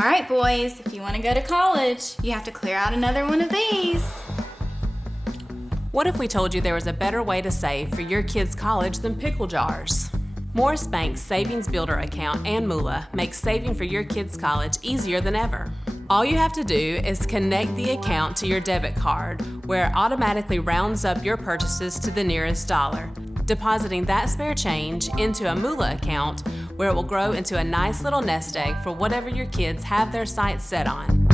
All right, boys, if you want to go to college, you have to clear out another one of these. What if we told you there was a better way to save for your kids' college than pickle jars? Morris Bank's Savings Builder account and moolah makes saving for your kids' college easier than ever. All you have to do is connect the account to your debit card, where it automatically rounds up your purchases to the nearest dollar, depositing that spare change into a moolah account where it will grow into a nice little nest egg for whatever your kids have their sights set on.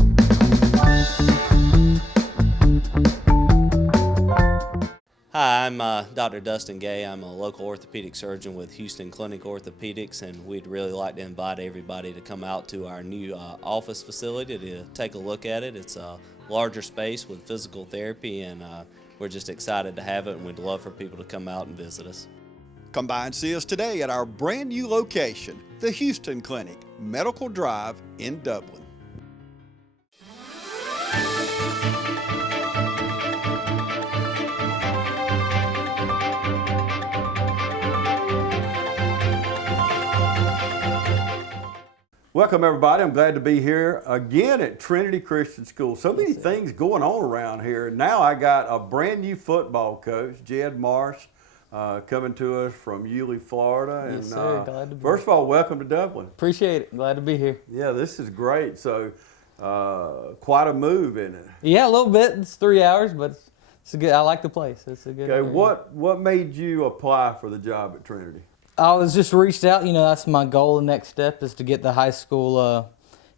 Hi, I'm Dr. Dustin Gay. I'm a local orthopedic surgeon with Houston Clinic Orthopedics, and we'd really like to invite everybody to come out to our new office facility to take a look at it. It's a larger space with physical therapy, and we're just excited to have it, and we'd love for people to come out and visit us. Come by and see us today at our brand new location, the Houston Clinic, Medical Drive in Dublin. Welcome everybody. I'm glad to be here again at Trinity Christian School. So many things going on around here. Now I got a brand new football coach, Jed Marsh, coming to us from Yulee, Florida. Yes, sir. Glad to be first of all, welcome to Dublin. Appreciate it. Glad to be here. Yeah, this is great. So quite a move, isn't it? Yeah, a little bit. It's 3 hours, but it's a good. I like the place. It's a good. Okay, what made you apply for the job at Trinity? I was just reached out. You know, that's my goal. The next step is to get the high school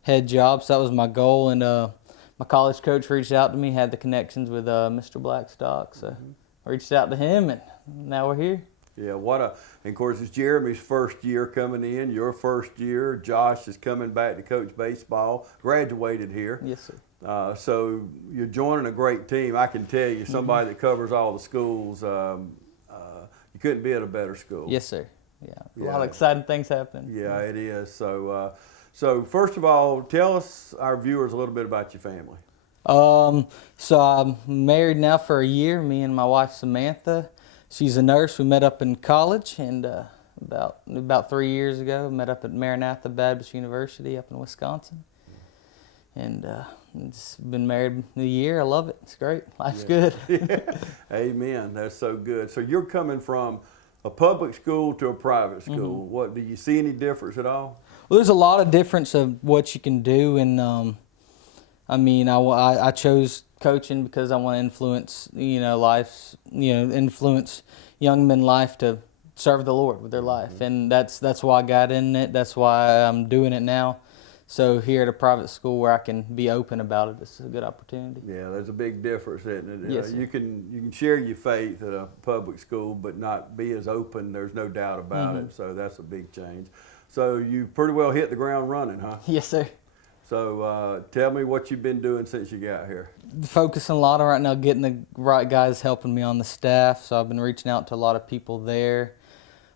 head job. So that was my goal, and my college coach reached out to me. Had the connections with Mr. Blackstock, so I reached out to him, and now we're here. Yeah, and of course it's Jeremy's first year coming in, your first year. Josh is coming back to coach baseball, graduated here. Yes, sir. So you're joining a great team. I can tell you, somebody that covers all the schools, you couldn't be at a better school. Yes, sir. Yeah, a lot of exciting things happening. Yeah, it is. So, so first of all, tell us, our viewers, a little bit about your family. So I'm married now for a year, me and my wife Samantha. She's a nurse. We met up in college, and about 3 years ago, met up at Maranatha Baptist University up in Wisconsin. And just been married a year. I love it. It's great. Life's good. Amen. That's so good. So you're coming from a public school to a private school. What do you see any difference at all? Well, there's a lot of difference of what you can do, and I mean, I chose coaching because I want to influence, influence young men's life to serve the Lord with their life, and that's why I got in it. That's why I'm doing it now. So here at a private school where I can be open about it, it's a good opportunity. Yeah, there's a big difference, isn't it? Yes, you can share your faith at a public school, but not be as open. There's no doubt about it. So that's a big change. So you pretty well hit the ground running, huh? Yes, sir. So tell me what you've been doing since you got here. Focusing a lot on right now, getting the right guys helping me on the staff. So I've been reaching out to a lot of people there.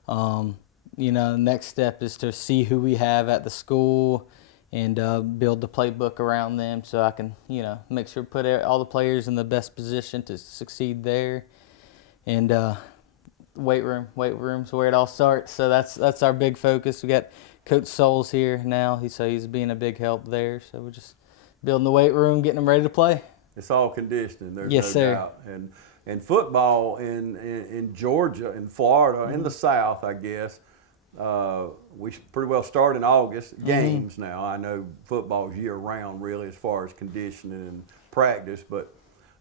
The next step is to see who we have at the school and build the playbook around them so I can, make sure to put all the players in the best position to succeed there. And weight room's where it all starts. So that's our big focus. We got Coach Souls here now. He's being a big help there. So we're just building the weight room, getting them ready to play. It's all conditioning. There's yes, no sir. doubt. And football in Georgia, in Florida, in the South, I guess. We pretty well start in August, games now. I know football's year-round really as far as conditioning and practice, but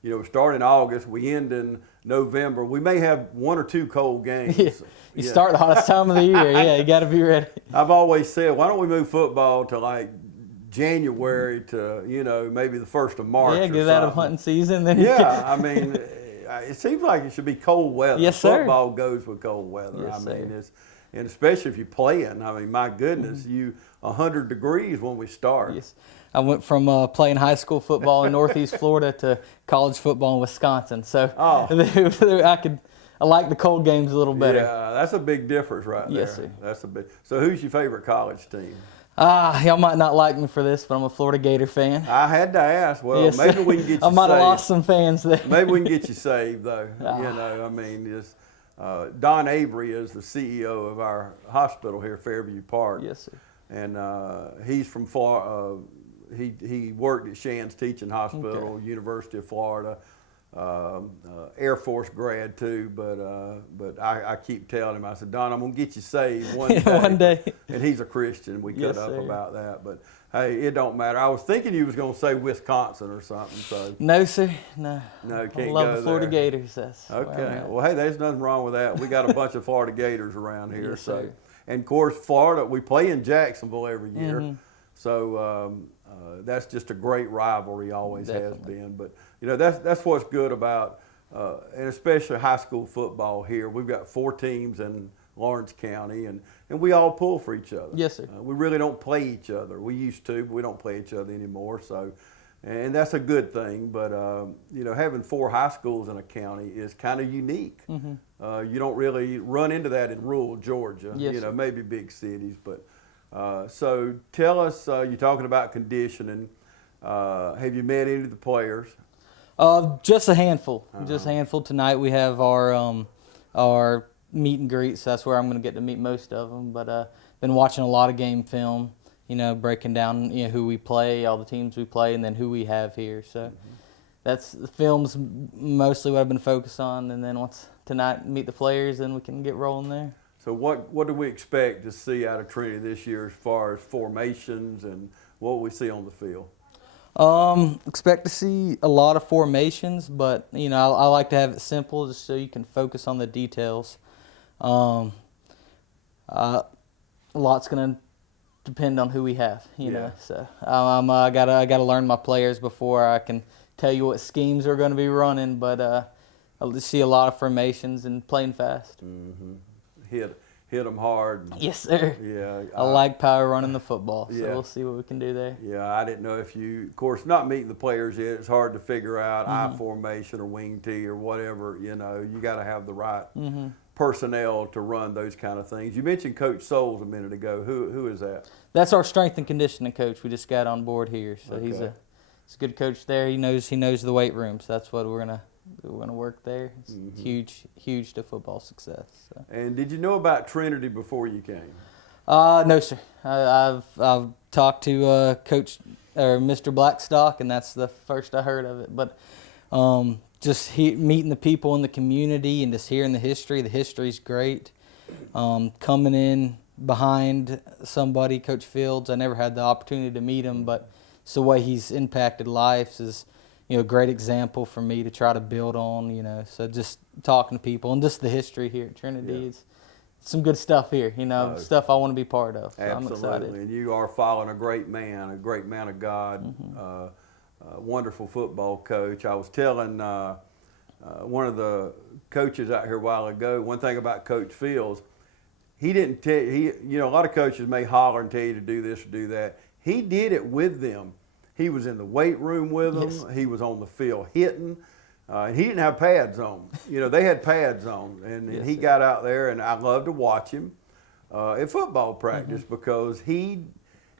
we start in August, we end in November. We may have 1 or 2 cold games. You start the hottest time of the year. Yeah, you got to be ready. I've always said, why don't we move football to like January to, maybe the 1st of March. Yeah, get out of hunting season. Then I mean, it seems like it should be cold weather. Yes, sir. Football goes with cold weather. Yes, sir. And especially if you're playing. I mean, my goodness, 100 degrees when we start. Yes. I went from playing high school football in Northeast Florida to college football in Wisconsin. So I like the cold games a little better. Yeah, that's a big difference right there. Yes, sir. That's a big. So who's your favorite college team? Y'all might not like me for this, but I'm a Florida Gator fan. I had to ask. Well, yes, maybe we can get you I might saved. have lost some fans there. Maybe we can get you saved, though. I mean, Don Avery is the CEO of our hospital here, Fairview Park. Yes, sir. And he's from he worked at Shands Teaching Hospital, University of Florida. Air Force grad too, but I keep telling him, I said, Don, I'm gonna get you saved one day. One day. And he's a Christian. We Yes, cut up sir. about that, but hey, it don't matter. I was thinking you was gonna say Wisconsin or something. So No, sir. No. no, I can't love go the Florida there. Gators. That's where I'm Okay. at. Well, hey, there's nothing wrong with that. We got a bunch of Florida Gators around here. Yes, so, sir. and of course, Florida, we play in Jacksonville every year. Mm-hmm. So that's just a great rivalry, always has Definitely. been. But you know, that's what's good about, and especially high school football here. We've got 4 teams in Lawrence County, and we all pull for each other. Yes, sir. We really don't play each other. We used to, but we don't play each other anymore. So, and that's a good thing. But you know, having 4 high schools in a county is kind of unique. You don't really run into that in rural Georgia. Yes, you know, sir. maybe big cities. But so tell us, you're talking about conditioning. Have you met any of the players? Just a handful. Just a handful. Tonight we have our meet and greets. That's where I'm going to get to meet most of them. But been watching a lot of game film. You know, breaking down who we play, all the teams we play, and then who we have here. So that's the film's mostly what I've been focused on. And then once tonight meet the players, then we can get rolling there. So what do we expect to see out of Trinity this year as far as formations and what we see on the field? Expect to see a lot of formations, but you know I like to have it simple just so you can focus on the details. A lot's gonna depend on who we have, you know. So I gotta learn my players before I can tell you what schemes we're gonna be running. But I'll just see a lot of formations and playing fast. Hit them hard. Yes, sir. Yeah. I like power running the football, so yeah. we'll see what we can do there. Yeah, I didn't know if you, of course, not meeting the players yet. It's hard to figure out Mm-hmm. I formation or wing T or whatever. You know, you got to have the right Mm-hmm. personnel to run those kind of things. You mentioned Coach Souls a minute ago. Who is that? That's our strength and conditioning coach. We just got on board here, so he's Okay. a good coach there. He knows the weight room, so that's what we're gonna work there. It's huge to football success. So. And did you know about Trinity before you came? No, sir. I've talked to Coach or Mr. Blackstock, and that's the first I heard of it. But just meeting the people in the community and just hearing the history. The history's great. Coming in behind somebody, Coach Fields, I never had the opportunity to meet him, but it's the way he's impacted lives is, a great example for me to try to build on, So just talking to people and just the history here at Trinity is some good stuff here, stuff I want to be part of. So I'm Absolutely. excited. And you are following a great man of God, wonderful football coach. I was telling one of the coaches out here a while ago, one thing about Coach Fields, he didn't tell a lot of coaches may holler and tell you to do this or do that. He did it with them. He was in the weight room with them. Yes. He was on the field hitting. And he didn't have pads on. They had pads on. And Yes, he sir. got out there, and I love to watch him at football practice because he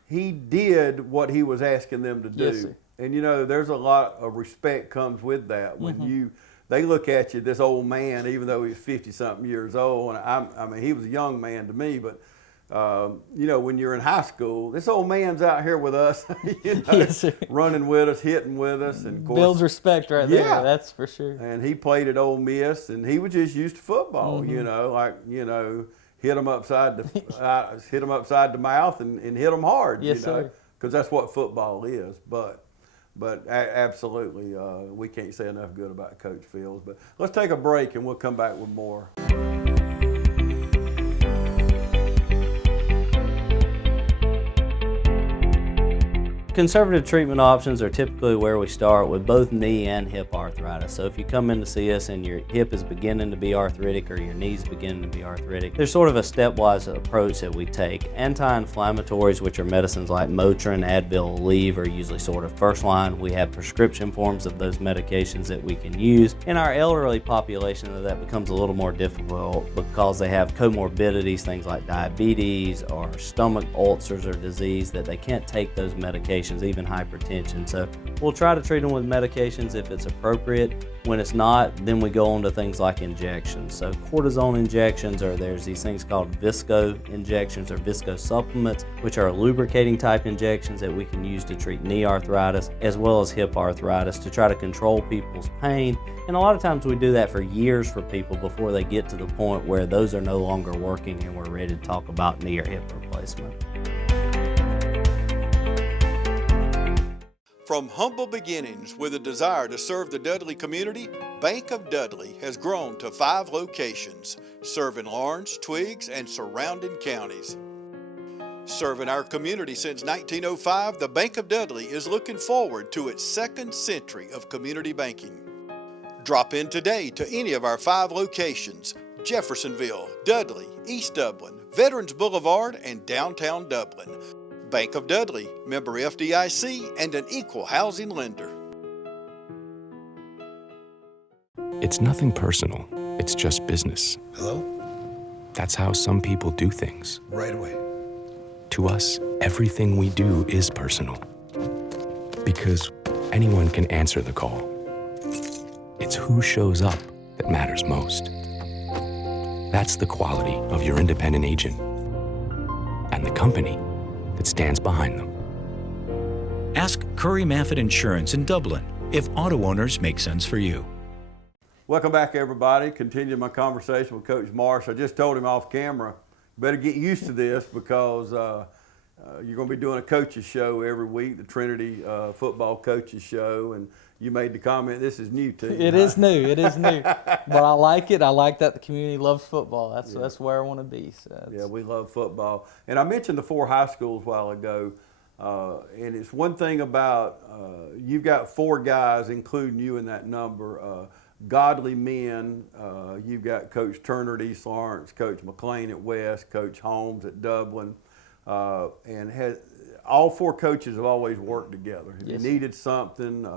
did what he was asking them to do. Yes, sir. And, there's a lot of respect comes with that when they look at you, this old man, even though he's 50-something years old. And I mean, he was a young man to me, but when you're in high school, this old man's out here with us, Yes, sir. running with us, hitting with us, and of course, Builds respect right Yeah. there, that's for sure. and he played at Ole Miss, and he was just used to football, hit them upside the mouth and hit them hard, Yes, sir. because that's what football is. But absolutely, we can't say enough good about Coach Fields. But let's take a break, and we'll come back with more. Conservative treatment options are typically where we start with both knee and hip arthritis. So if you come in to see us and your hip is beginning to be arthritic or your knee's beginning to be arthritic, there's sort of a stepwise approach that we take. Anti-inflammatories, which are medicines like Motrin, Advil, Aleve, are usually sort of first line. We have prescription forms of those medications that we can use. In our elderly population, that becomes a little more difficult because they have comorbidities, things like diabetes or stomach ulcers or disease, that they can't take those medications medications, even hypertension. So we'll try to treat them with medications if it's appropriate. When it's not, then we go on to things like injections. So cortisone injections, or there's these things called visco injections or visco supplements, which are lubricating type injections that we can use to treat knee arthritis as well as hip arthritis to try to control people's pain. And a lot of times we do that for years for people before they get to the point where those are no longer working and we're ready to talk about knee or hip replacement. From humble beginnings with a desire to serve the Dudley community, Bank of Dudley has grown to 5 locations, serving Lawrence, Twiggs, and surrounding counties. Serving our community since 1905, the Bank of Dudley is looking forward to its 2nd century of community banking. Drop in today to any of our 5 locations: Jeffersonville, Dudley, East Dublin, Veterans Boulevard, and downtown Dublin. Bank of Dudley, member FDIC, and an equal housing lender. It's nothing personal. It's just business. Hello? That's how some people do things. Right away. To us, everything we do is personal. Because anyone can answer the call. It's who shows up that matters most. That's the quality of your independent agent and the company that stands behind them. Ask Curry Maffett Insurance in Dublin if auto owners make sense for you. Welcome back, everybody. Continue my conversation with Coach Marsh. I just told him off camera, better get used to this because you're going to be doing a coaches show every week, the Trinity football coaches show, and you made the comment this is new to you. It is new. It is new, but I like it. I like that the community loves football. That's where I want to be. So yeah, we love football. And I mentioned the 4 high schools a while ago, and it's one thing about you've got 4 guys, including you in that number, godly men. You've got Coach Turner at East Lawrence, Coach McLean at West, Coach Holmes at Dublin, and all 4 coaches have always worked together. If you needed something,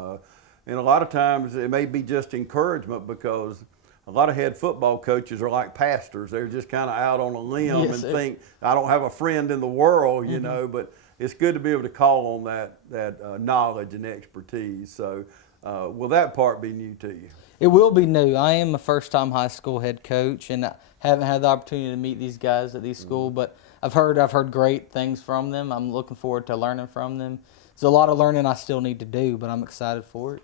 and a lot of times it may be just encouragement because a lot of head football coaches are like pastors. They're just kind of out on a limb and think, I don't have a friend in the world, you know, but it's good to be able to call on that knowledge and expertise. So will that part be new to you? it will be new. I am a first-time high school head coach, and I haven't had the opportunity to meet these guys at these schools, but I've heard great things from them. I'm looking forward to learning from them. There's a lot of learning I still need to do, but I'm excited for it.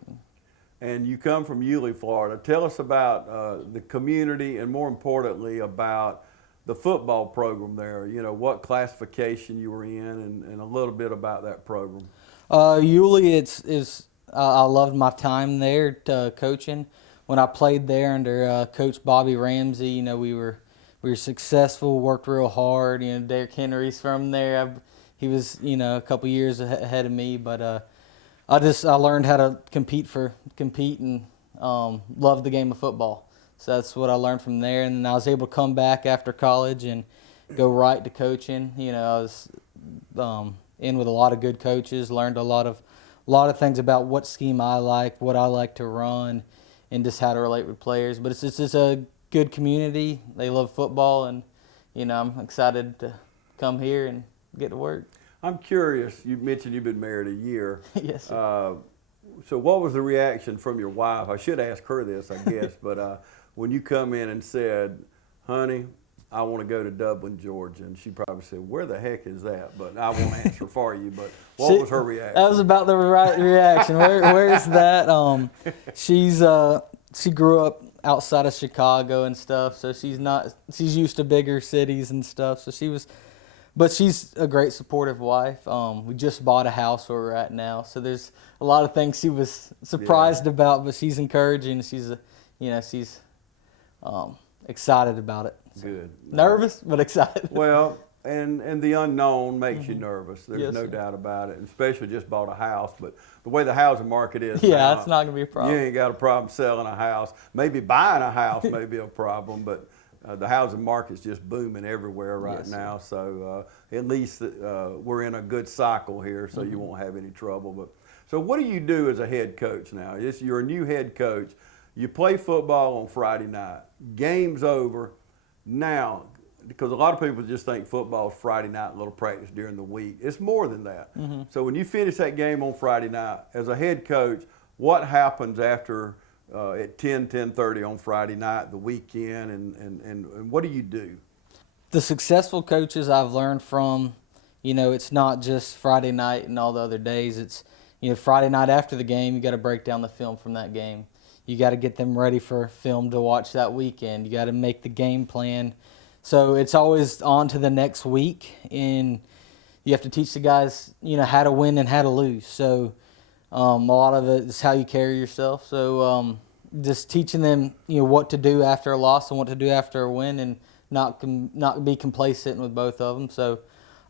And you come from Yulee, Florida. Tell us about the community and, more importantly, about the football program there. You know, what classification you were in and a little bit about that program. Yulee, I loved my time there coaching. When I played there under Coach Bobby Ramsey, you know, we were successful, worked real hard. You know, Derrick Henry's from there. He was, you know, a couple years ahead of me, but I learned how to compete and love the game of football. So that's what I learned from there, and then I was able to come back after college and go right to coaching. You know, I was in with a lot of good coaches, learned a lot of things about what scheme I like, what I like to run, and just how to relate with players. But it's just a good community. They love football, and you know, I'm excited to come here and get to work. I'm curious, you mentioned you've been married a year. Yes, sir. So what was the reaction from your wife? I should ask her this, I guess, but when you come in and said, honey, I want to go to Dublin, Georgia, and she probably said, where the heck is that? But I won't answer for you, but what was her reaction? That was about the right reaction. Where's that? She grew up outside of Chicago and stuff, so she's used to bigger cities and stuff, but she's a great supportive wife. We just bought a house where we're at now, so there's a lot of things she was surprised about, but she's encouraging. She's excited about it. So. Good. Nervous, but excited. Well, and the unknown makes you nervous. There's Yes, no sir. doubt about it, and especially just bought a house. But the way the housing market is Yeah, now, that's not going to be a problem. You ain't got a problem selling a house. Maybe buying a house may be a problem, but the housing market's just booming everywhere right now. So at least we're in a good cycle here, so you won't have any trouble. But so what do you do as a head coach now? You're a new head coach. You play football on Friday night. Game's over. Now, because a lot of people just think football is Friday night, a little practice during the week. It's more than that. So when you finish that game on Friday night, as a head coach, what happens after at 10:30 on Friday night, the weekend, and what do you do? The successful coaches I've learned from, it's not just Friday night and all the other days. It's, Friday night after the game, you got to break down the film from that game. You got to get them ready for film to watch that weekend. You got to make the game plan. So it's always on to the next week, and you have to teach the guys, how to win and how to lose. So a lot of it is how you carry yourself. So just teaching them, what to do after a loss and what to do after a win, and not be complacent with both of them. So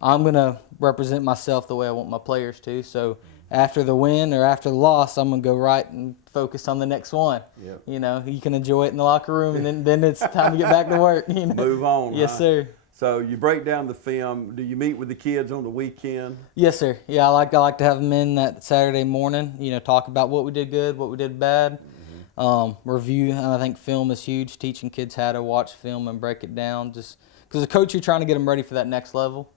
I'm going to represent myself the way I want my players to. So after the win or after the loss, I'm going to go right and focus on the next one. Yep. You can enjoy it in the locker room, and then it's time to get back to work. Move on. Yes, sir. So you break down the film. Do you meet with the kids on the weekend? Yes, sir. Yeah, I like to have them in that Saturday morning, talk about what we did good, what we did bad. Review, and I think film is huge, teaching kids how to watch film and break it down. Just because as a coach, you're trying to get them ready for that next level.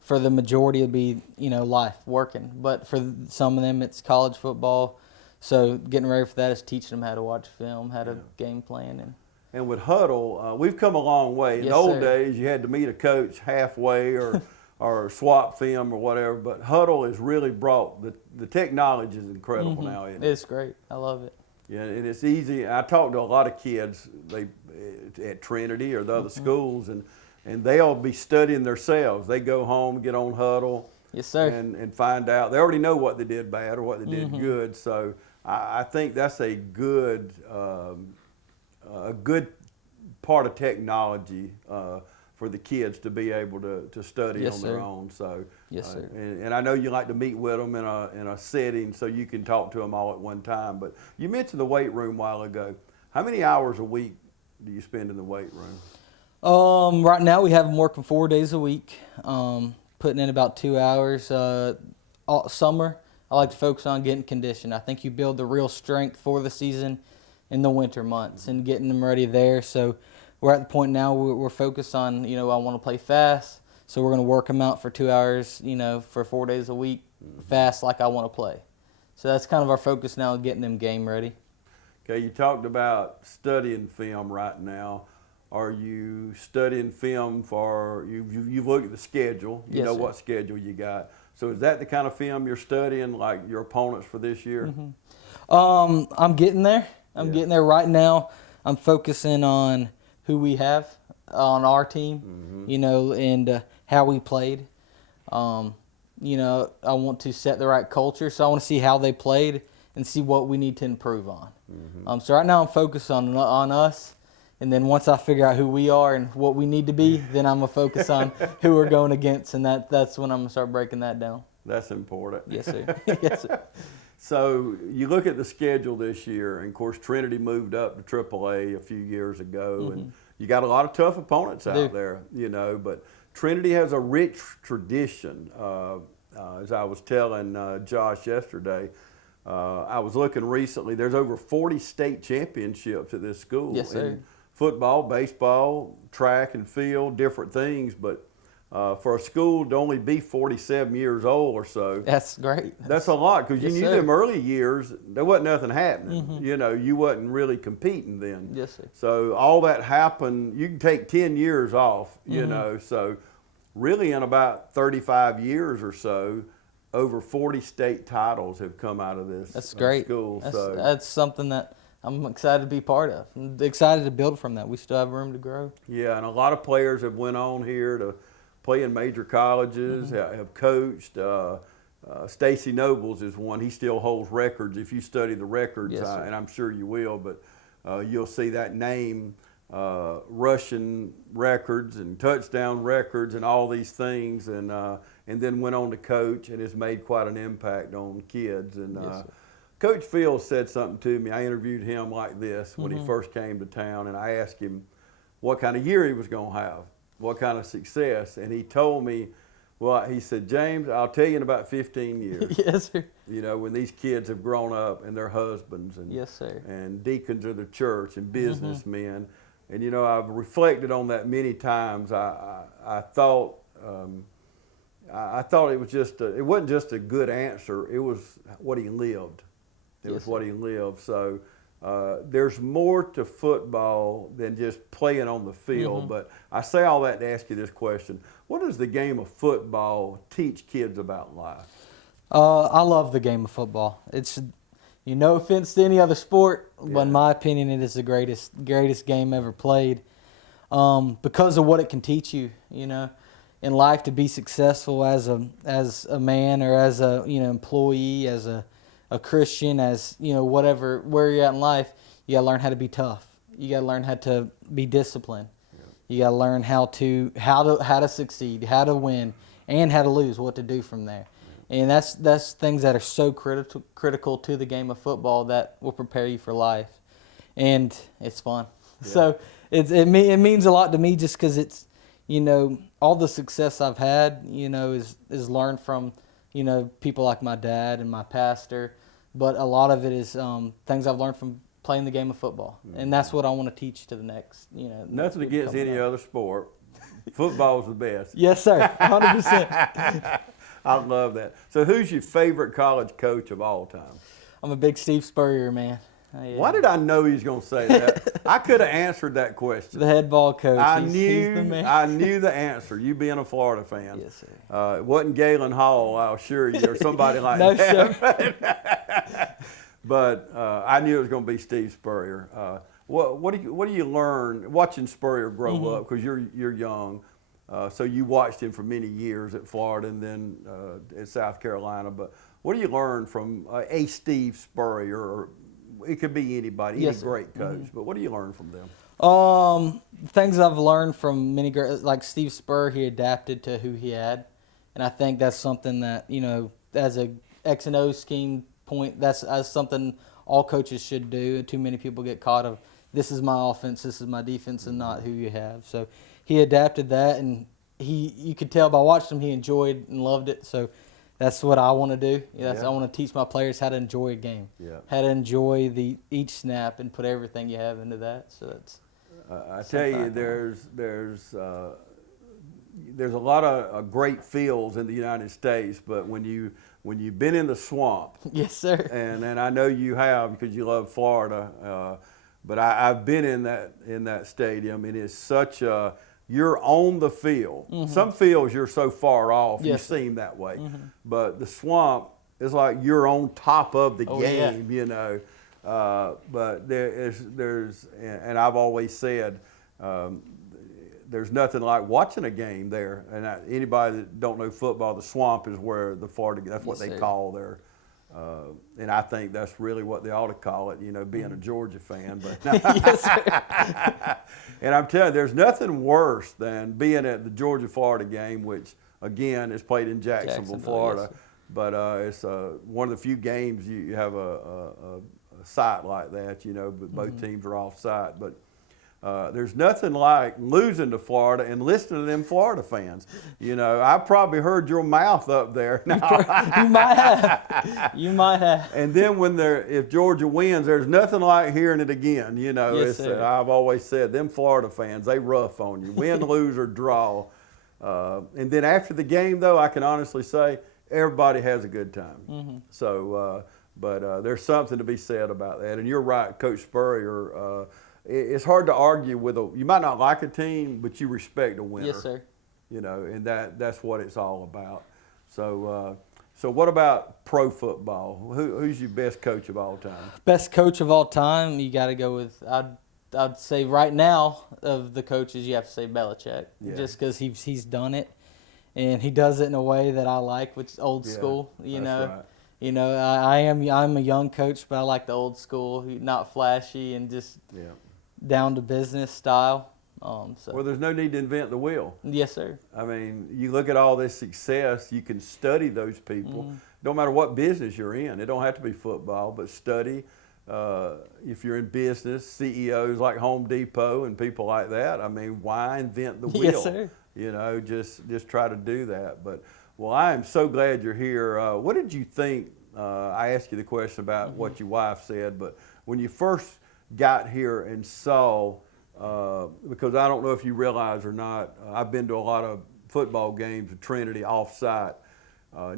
For the majority, it'd be, life, working. But for some of them, it's college football. So getting ready for that is teaching them how to watch film, how to game plan. And with Huddle, we've come a long way. In Yes, the old sir. days, you had to meet a coach halfway or swap film or whatever. But Huddle has really brought, the technology is incredible now, isn't it? It's great. I love it. Yeah, and it's easy. I talk to a lot of kids at Trinity or the other schools, and they'll be studying themselves. They go home, get on Huddle, Yes, sir. and find out. They already know what they did bad or what they did good. So I think that's a good part of technology for the kids to be able to study Yes, on sir. their own. So Yes, sir. and I know you like to meet with them in a setting so you can talk to them all at one time. But you mentioned the weight room a while ago. How many hours a week do you spend in the weight room? Right now we have them working 4 days a week, putting in about 2 hours. All summer, I like to focus on getting conditioned. I think you build the real strength for the season in the winter months and getting them ready there. So we're at the point now we're focused on, I want to play fast. So we're going to work them out for 2 hours, for 4 days a week, fast like I want to play. So that's kind of our focus now, getting them game ready. Okay, you talked about studying film right now. Are you studying film for, you've looked at the schedule, you Yes, know sir. what schedule you got. So is that the kind of film you're studying, like your opponents for this year? I'm getting there. I'm getting there right now. I'm focusing on who we have on our team, and how we played. I want to set the right culture, so I want to see how they played and see what we need to improve on. So right now I'm focused on us, and then once I figure out who we are and what we need to be, then I'm going to focus on who we're going against, and that's when I'm going to start breaking that down. That's important. Yes, sir. Yes, sir. So you look at the schedule this year, and of course Trinity moved up to AAA a few years ago, and you got a lot of tough opponents out there, but Trinity has a rich tradition. As I was telling Josh yesterday, I was looking recently, there's over 40 state championships at this school. Yes, sir. In football, baseball, track and field, different things, but for a school to only be 47 years old or so, That's great. that's a lot, because you Yes, knew sir. them early years, there wasn't nothing happening. You wasn't really competing then. Yes, sir. So all that happened, you can take 10 years off, so really in about 35 years or so, over 40 state titles have come out of this That's great. school. That's something that I'm excited to be part of. I'm excited to build from that. We still have room to grow. Yeah, and a lot of players have went on here to play in major colleges, have coached. Stacy Nobles is one. He still holds records. If you study the records, Yes, sir. and I'm sure you will, but you'll see that name, rushing records and touchdown records and all these things, and then went on to coach and has made quite an impact on kids. And Yes, sir. Coach Fields said something to me. I interviewed him like this when he first came to town, and I asked him what kind of year he was going to have, what kind of success, and he told me, well, he said, James, I'll tell you in about 15 years. Yes, sir. When these kids have grown up and they're husbands and Yes, sir. and deacons of the church and businessmen, And you know, I've reflected on that many times. I thought I thought it was just it wasn't just a good answer. It was what he lived. It was what he lived. So there's more to football than just playing on the field. But I say all that to ask you this question: what does the game of football teach kids about life? I love the game of football. It's, no offense to any other sport, but in my opinion, it is the greatest game ever played, because of what it can teach you. In life, to be successful as a man, or as a employee, as a Christian, as whatever, where you're at in life, you gotta learn how to be tough. You gotta learn how to be disciplined. You gotta learn how to succeed, how to win, and how to lose, what to do from there. And that's things that are so critical to the game of football that will prepare you for life, and it's fun. So it means a lot to me, just because it's all the success I've had is learned from people like my dad and my pastor, but a lot of it is things I've learned from playing the game of football, and that's what I want to teach to the next. Nothing against any other sport. Football's the best. Yes, sir. 100%. I love that. So who's your favorite college coach of all time? I'm a big Steve Spurrier man. Yeah. Why did I know he was going to say that? I could have answered that question. The head ball coach. He's the man. I knew the answer. You being a Florida fan. Yes, sir. It wasn't Galen Hall, I'll assure you, or somebody like No, that. sir. But I knew it was going to be Steve Spurrier. What do you learn watching Spurrier grow up? Because you're young. So you watched him for many years at Florida and then at South Carolina. But what do you learn from a Steve Spurrier? Or it could be anybody, any great coach. But what do you learn from them? Things I've learned from many great, like Steve Spurrier, he adapted to who he had, and I think that's something that as a X and O scheme point, that's something all coaches should do. Too many people get caught of, this is my offense, this is my defense, and not who you have. So he adapted that, and you could tell by watching him, he enjoyed and loved it. So that's what I want to do. I want to teach my players how to enjoy a game, how to enjoy each snap, and put everything you have into that. So that's. I tell you, there's a lot of great fields in the United States, but when you've been in the swamp, yes, sir, and I know you have because you love Florida, but I've been in that stadium. It is such a, you're on the field. Some fields you're so far off, you seem that way, but the swamp is like you're on top of the game, but there's, and I've always said, there's nothing like watching a game there. And anybody that don't know football, the swamp is where the Florida, that's what they call their, and I think that's really what they ought to call it, being a Georgia fan. But yes, sir. And I'm telling you, there's nothing worse than being at the Georgia-Florida game, which, again, is played in Jacksonville, Florida. Yes, but it's one of the few games you have a site like that, but both teams are off site. But there's nothing like losing to Florida and listening to them Florida fans. I probably heard your mouth up there. You might have. You might have. And then if Georgia wins, there's nothing like hearing it again. Yes, sir. I've always said, them Florida fans, they rough on you. Win, lose, or draw. And then after the game, though, I can honestly say everybody has a good time. So, but there's something to be said about that. And you're right, Coach Spurrier. It's hard to argue with you might not like a team, but you respect a winner. Yes, sir. And that's what it's all about. So, so what about pro football? Who's your best coach of all time? Best coach of all time, you got to go with, I'd say right now of the coaches, you have to say Belichick, just because he's done it, and he does it in a way that I like, which is old school. Right. I'm a young coach, but I like the old school, not flashy and just down to business style. Well, there's no need to invent the wheel. Yes, sir. I mean, you look at all this success, you can study those people. No matter what business you're in. It don't have to be football, but study. If you're in business, CEOs like Home Depot and people like that, I mean, why invent the wheel? Yes, sir. Just try to do that. But, well, I am so glad you're here. What did you think? I asked you the question about what your wife said, but when you first got here and saw because I don't know if you realize or not, I've been to a lot of football games at Trinity off-site.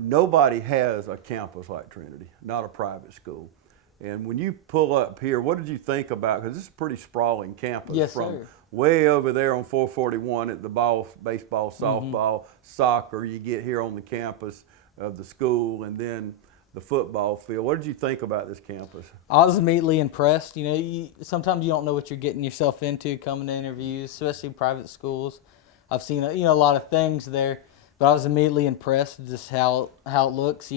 Nobody has a campus like Trinity, not a private school. And when you pull up here, what did you think about, because this is a pretty sprawling campus. Yes, from sir. way over there on 441 at the baseball, softball, soccer, you get here on the campus of the school, and then the football field. What did you think about this campus? I was immediately impressed. You know, sometimes you don't know what you're getting yourself into coming to interviews, especially private schools. I've seen a lot of things there, but I was immediately impressed with just how it looks.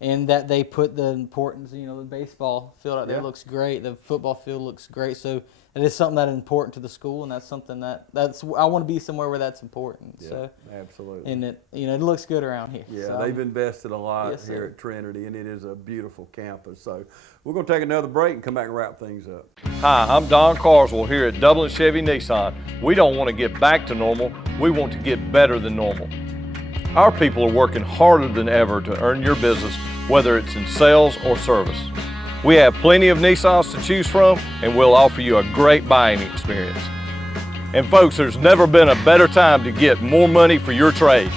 And that they put the importance. The baseball field out there looks great. The football field looks great. So it is something that's important to the school, and that's something that's I want to be somewhere where that's important. Yeah, so absolutely. And it looks good around here. Yeah, so they've invested a lot here at Trinity, and it is a beautiful campus. So we're going to take another break and come back and wrap things up. Hi, I'm Don Carswell here at Dublin Chevy Nissan. We don't want to get back to normal. We want to get better than normal. Our people are working harder than ever to earn your business, whether it's in sales or service. We have plenty of Nissans to choose from, and we'll offer you a great buying experience. And folks, there's never been a better time to get more money for your trade.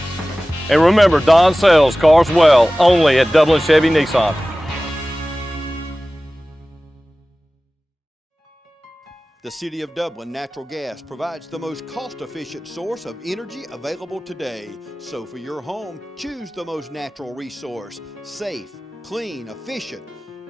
And remember, Don sells cars well, only at Dublin Chevy Nissan. The City of Dublin Natural Gas provides the most cost-efficient source of energy available today. So for your home, choose the most natural resource. Safe, clean, efficient.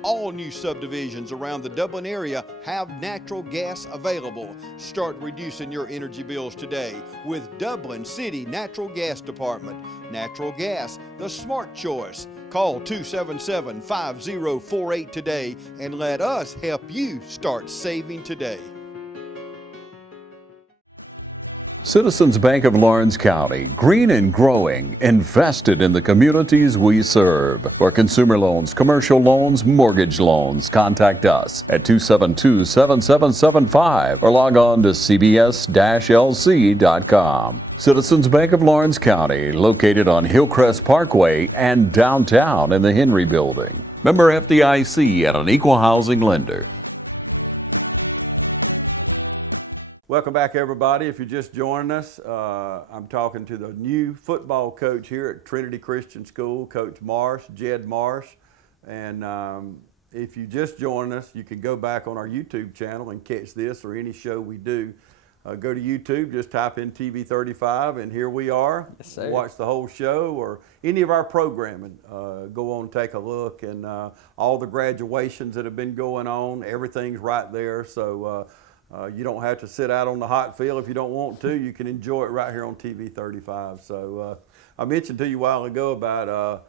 All new subdivisions around the Dublin area have natural gas available. Start reducing your energy bills today with Dublin City Natural Gas Department. Natural gas, the smart choice. Call 277-5048 today and let us help you start saving today. Citizens Bank of Lawrence County, green and growing, invested in the communities we serve. For consumer loans, commercial loans, mortgage loans, contact us at 272-7775 or log on to cbs-lc.com. Citizens Bank of Lawrence County, located on Hillcrest Parkway and downtown in the Henry Building. Member FDIC and an equal housing lender. Welcome back, everybody. If you're just joining us, I'm talking to the new football coach here at Trinity Christian School, Coach Marsh, Jed Marsh. And if you just joined us, you can go back on our YouTube channel and catch this or any show we do. Go to YouTube, just type in TV35, and here we are. Yes, sir. Watch the whole show or any of our programming. Go on and take a look, and all the graduations that have been going on, everything's right there. So you don't have to sit out on the hot field if you don't want to. You can enjoy it right here on TV 35. So I mentioned to you a while ago about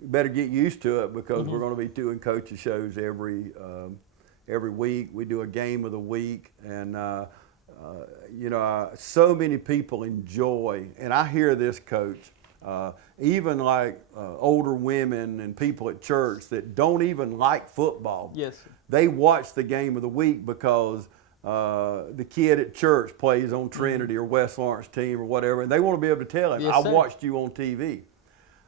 you better get used to it because we're going to be doing coaches shows every week. We do a game of the week, and so many people enjoy, and I hear this, Coach, even like older women and people at church that don't even like football. Yes, sir. They watch the game of the week because the kid at church plays on Trinity or West Lawrence team or whatever, and they want to be able to tell him, Yes, I sir. watched you on TV.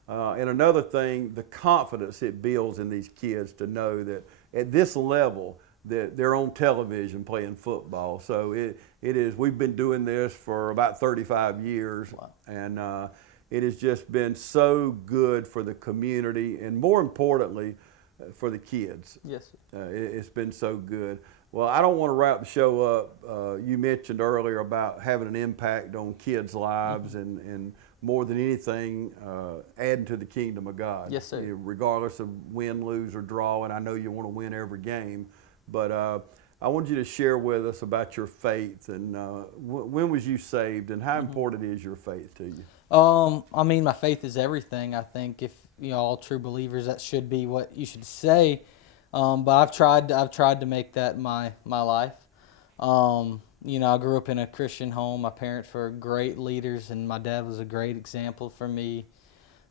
And another thing, the confidence it builds in these kids to know that at this level that they're on television playing football. So it is, we've been doing this for about 35 years. Wow. And it has just been so good for the community and more importantly, for the kids. Yes, sir. It's been so good. Well, I don't want to wrap the show up. You mentioned earlier about having an impact on kids' lives and more than anything, adding to the kingdom of God. Yes, sir. Regardless of win, lose, or draw, and I know you want to win every game, but I want you to share with us about your faith and when was you saved and how important is your faith to you? I mean, my faith is everything. I think if all true believers, that should be what you should say. But I've tried to make that my life. I grew up in a Christian home. My parents were great leaders, and my dad was a great example for me.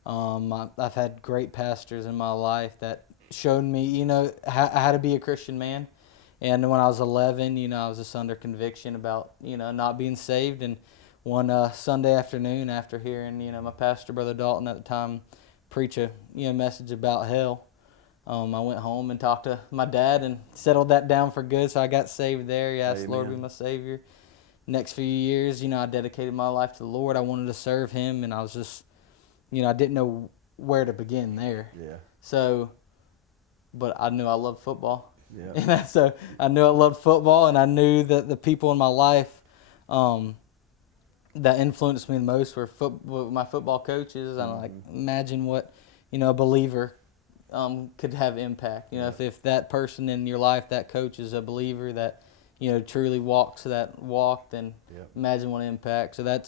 I've had great pastors in my life that showed me, how to be a Christian man. And when I was 11, I was just under conviction about, not being saved. And one Sunday afternoon, after hearing, my pastor, Brother Dalton, at the time, preach a message about hell, I went home and talked to my dad and settled that down for good. So I got saved there. He asked the Lord to be my Savior. Next few years, I dedicated my life to the Lord. I wanted to serve Him, and I was just, I didn't know where to begin there. Yeah. So, but I knew I loved football. Yeah. And so I knew I loved football, and I knew that the people in my life that influenced me the most were my football coaches. And I imagine what, a believer could have impact. If that person in your life, that coach, is a believer that, truly walks that walk, then imagine what impact. So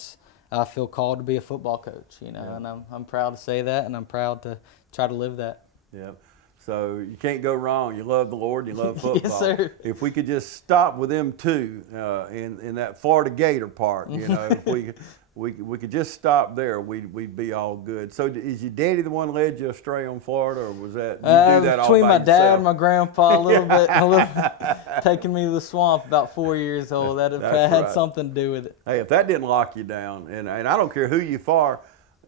I feel called to be a football coach, and I'm proud to say that, and I'm proud to try to live that. Yeah. So you can't go wrong. You love the Lord, you love football. Yes, sir. If we could just stop with them two in that Florida Gator part, if we could just stop there, we'd be all good. So is your daddy the one led you astray on Florida, or was that you do that all by between my dad yourself? and my grandpa, a little taking me to the swamp about 4 years old. That had right. something to do with it. Hey, if that didn't lock you down, and I don't care who you are,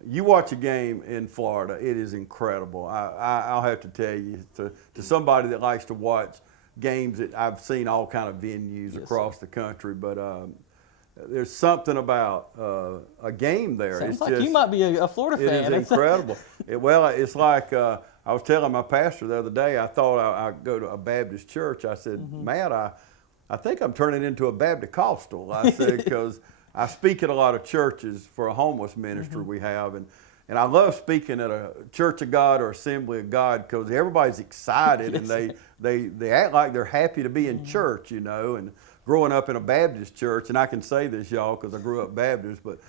you watch a game in Florida, it is incredible. I'll have to tell you, to somebody that likes to watch games, that I've seen all kind of venues across the country, but there's something about a game there. Sounds it's like just, you might be a Florida fan. It is incredible. It's like I was telling my pastor the other day, I thought I'd go to a Baptist church. I said, Matt, I think I'm turning into a Baptist-costal. I said, because I speak at a lot of churches for a homeless ministry we have, and I love speaking at a Church of God or Assembly of God because everybody's excited and they act like they're happy to be in church, and growing up in a Baptist church, and I can say this, y'all, because I grew up Baptist, but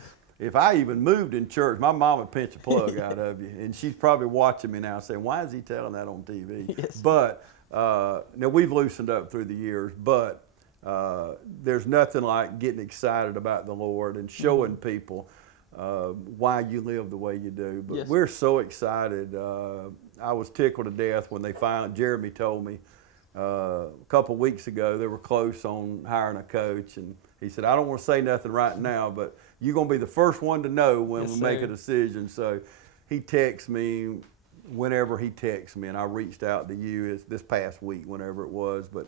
if I even moved in church, my mom would pinch a plug out of you, and she's probably watching me now saying, why is he telling that on TV? Yes. But now we've loosened up through the years, but there's nothing like getting excited about the Lord and showing people why you live the way you do. But we're so excited. I was tickled to death when Jeremy told me a couple weeks ago they were close on hiring a coach, and he said, I don't want to say nothing right now, but you're going to be the first one to know when we make a decision. So he texts me whenever he texts me, and I reached out to you this past week, whenever it was, but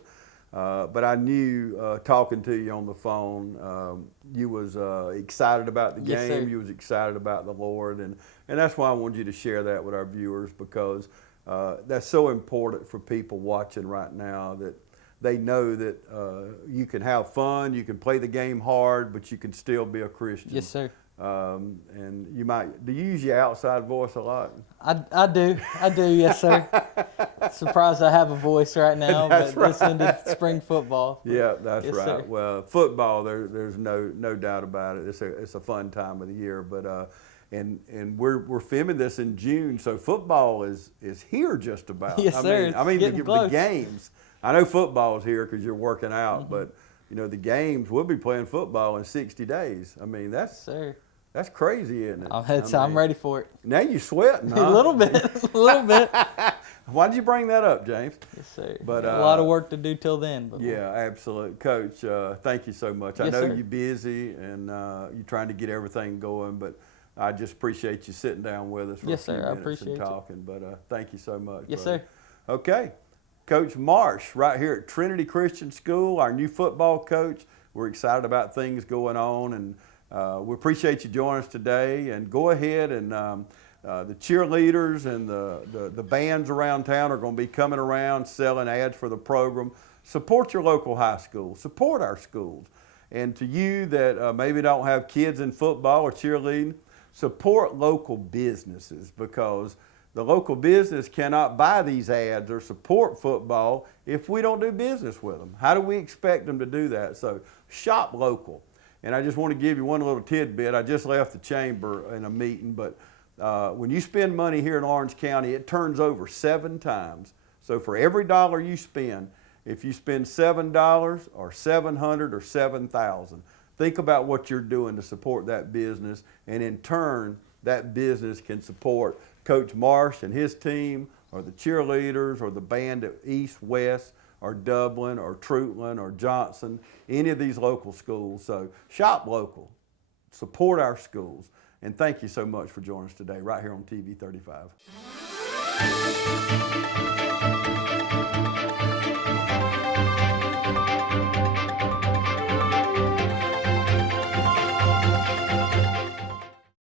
I knew talking to you on the phone, you was excited about the game. Sir. You was excited about the Lord, and that's why I wanted you to share that with our viewers, because that's so important for people watching right now, that they know that you can have fun, you can play the game hard, but you can still be a Christian. Yes, sir. And do you use your outside voice a lot? I do, yes, sir. Surprised I have a voice right now, but this ended spring football. Yeah, that's yes, right. Sir. Well, football, there's no doubt about it. It's a fun time of the year, but and we're filming this in June, so football is here just about. Yes, sir. I mean the close. games. I know football's here because you're working out, but the games, we'll be playing football in 60 days. I mean that's crazy, isn't it? I'm ready for it. Now you're sweating, huh? A little bit. Why did you bring that up, James? Yes, sir. But a lot of work to do till then. But yeah, absolutely. Coach, thank you so much. I Yes, know sir. you're busy and you're trying to get everything going, but I just appreciate you sitting down with us for Yes, a few sir. I minutes appreciate and you. talking. But thank you so much. Yes, brother. sir. Okay. Coach Marsh, right here at Trinity Christian School, our new football coach. We're excited about things going on, and we appreciate you joining us today. And go ahead and the cheerleaders and the bands around town are going to be coming around selling ads for the program. Support your local high school. Support our schools. And to you that maybe don't have kids in football or cheerleading, support local businesses, because the local business cannot buy these ads or support football if we don't do business with them. How do we expect them to do that? So shop local. And I just want to give you one little tidbit. I just left the chamber in a meeting, but when you spend money here in Orange County, it turns over 7 times. So for every dollar you spend, if you spend $7 or $700 or $7,000, think about what you're doing to support that business, and in turn, that business can support Coach Marsh and his team, or the cheerleaders, or the band at East, West, or Dublin, or Troutland, or Johnson, any of these local schools. So shop local, support our schools, and thank you so much for joining us today right here on TV 35.